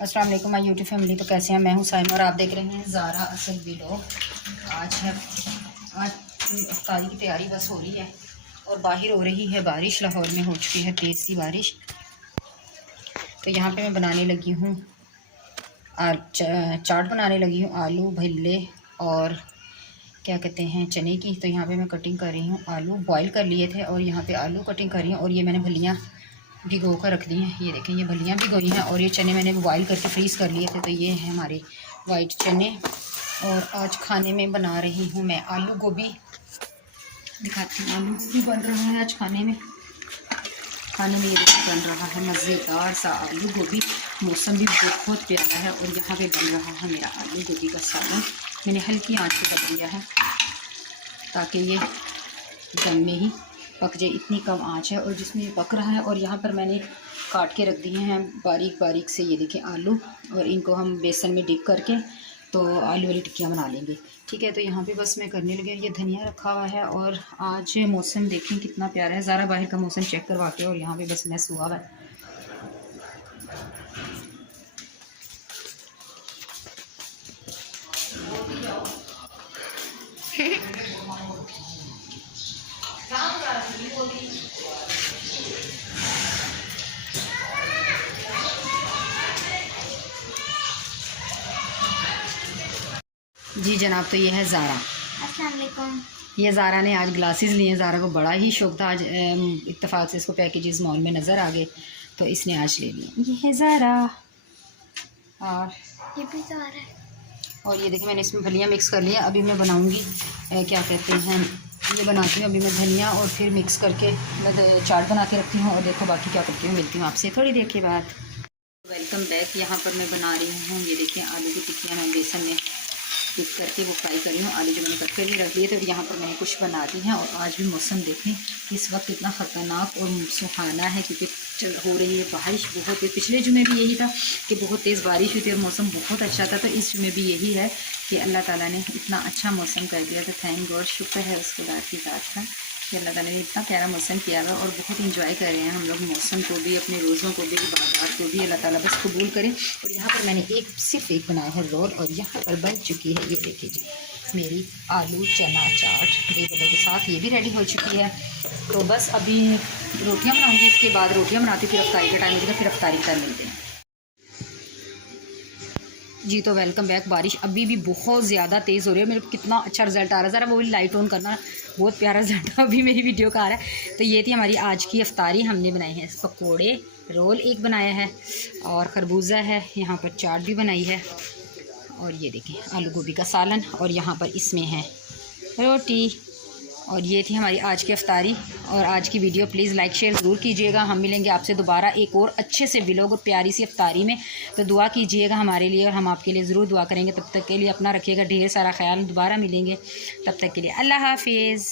अस्सलाम वालेकुम my YouTube family. तो कैसे हैं? मैं हूं साइमा और आप देख रहे हैं ज़ारा असद व्लॉग। आज इफ्तारी की तैयारी बस हो रही है और बाहर हो रही है बारिश। लाहौर में हो चुकी है तेज़ सी बारिश। तो यहाँ पे मैं बनाने लगी हूँ चाट बनाने लगी हूँ, आलू भल्ले और क्या कहते हैं चने की। तो यहाँ पे मैं कटिंग कर रही हूँ। आलू बॉईल कर लिए थे और यहाँ पे आलू कटिंग कर रही हूँ। और ये मैंने भलियाँ भिगो कर रख दी हैं। ये देखें, ये भलियाँ भिगोई हैं और ये चने मैंने बॉईल करके फ्रीज़ कर लिए थे। तो ये हैं हमारे वाइट चने। और आज खाने में बना रही हूँ मैं आलू गोभी। दिखाती हूँ, आलू गोभी बन रहा है आज खाने में। ये देखिए बन रहा है मज़ेदार सा आलू गोभी। मौसम भी बहुत प्यारा है और यहाँ पे बन रहा है मेरा आलू गोभी का सालन। मैंने हल्की आंच पे पक दिया है ताकि ये दम में ही पक जाए। इतनी कम आंच है और जिसमें ये पक रहा है। और यहाँ पर मैंने काट के रख दिए हैं बारीक बारीक से, ये देखिए आलू। और इनको हम बेसन में डिप करके तो आलू वाली टिक्कियाँ बना लेंगे। ठीक है, तो यहाँ पे बस मैं करने लगी। ये धनिया रखा हुआ है और आज मौसम देखें कितना प्यारा है। ज़रा बाहर का मौसम चेक करवा के, और यहाँ पे बस मैस हुआ हुआ है। जी जनाब, तो ये है ज़ारा। अस्सलाम वालेकुम। ये ज़ारा ने आज ग्लासेस लिए। ज़ारा को बड़ा ही शौक था। आज इत्तेफाक से इसको पैकेजेस मॉल में नज़र आ गए तो इसने आज ले लिए। ये है ज़ारा। और ये भी ज़ारा है। और ये देखिए मैंने इसमें फलियाँ मिक्स कर लिया। अभी मैं बनाऊँगी क्या कहते हैं, ये बनाती हूँ अभी मैं धनिया और फिर मिक्स करके मैं चाट बना के रखती हूँ। और देखो बाकी क्या करती हूँ, मिलती हूँ आपसे थोड़ी देर के बाद। Welcome back. यहाँ पर मैं बना रही हूँ, ये देखिए आलू की टिक्कियाँ मैं बेसन में डिप करके वो फ्राई कर रही हूँ। आलू जो मैंने कट करके रख लिए थे, तो यहाँ पर मैंने कुछ बना दी हैं। और आज भी मौसम देखें कि इस वक्त इतना ख़तरनाक और सुहाना है क्योंकि हो रही है बारिश बहुत तेज़। पिछले जुमे भी यही था कि बहुत तेज़ बारिश हुई थी और मौसम बहुत अच्छा था। तो इस जुमे भी यही है कि अल्लाह ताला ने इतना अच्छा मौसम कर दिया। तो थैंक गॉड, शुक्र है उस खुदा की ज़ात का कि अल्लाह ताला ने इतना प्यारा मौसम किया हुआ। और बहुत इंजॉय कर रहे हैं हम लोग मौसम को भी, अपने रोज़ों को भी, इबादत को भी। अल्लाह ताला बस कबूल करे। और यहाँ पर मैंने सिर्फ एक बनाया है रोल। और यहाँ पर बन चुकी है, ये देखिए जी, मेरी आलू चना चाट बेबलों के साथ। ये भी रेडी हो चुकी है। तो बस अभी रोटियाँ बनाऊँगी। इसके बाद रोटियाँ बनाती फिर अफ्तारी का टाइम होगा, फिर अफ्तारी कर मिलते हैं जी। तो वेलकम बैक। बारिश अभी भी बहुत ज़्यादा तेज़ हो रही है। मेरे को कितना अच्छा रिजल्ट आ रहा है, ज़रा वो भी लाइट ऑन करना। बहुत प्यारा रिजल्ट अभी मेरी वीडियो का आ रहा है। तो ये थी हमारी आज की अफ्तारी। हमने बनाए हैं पकोड़े, रोल एक बनाया है और खरबूजा है। यहाँ पर चाट भी बनाई है। और ये देखें आलू गोभी का सालन। और यहाँ पर इसमें है रोटी। और ये थी हमारी आज की अफ्तारी और आज की वीडियो। प्लीज़ लाइक शेयर ज़रूर कीजिएगा। हम मिलेंगे आपसे दोबारा एक और अच्छे से व्लॉग और प्यारी सी अफ्तारी में। तो दुआ कीजिएगा हमारे लिए और हम आपके लिए ज़रूर दुआ करेंगे। तब तक के लिए अपना रखिएगा ढेर सारा ख्याल। दोबारा मिलेंगे, तब तक के लिए अल्लाह हाफिज़।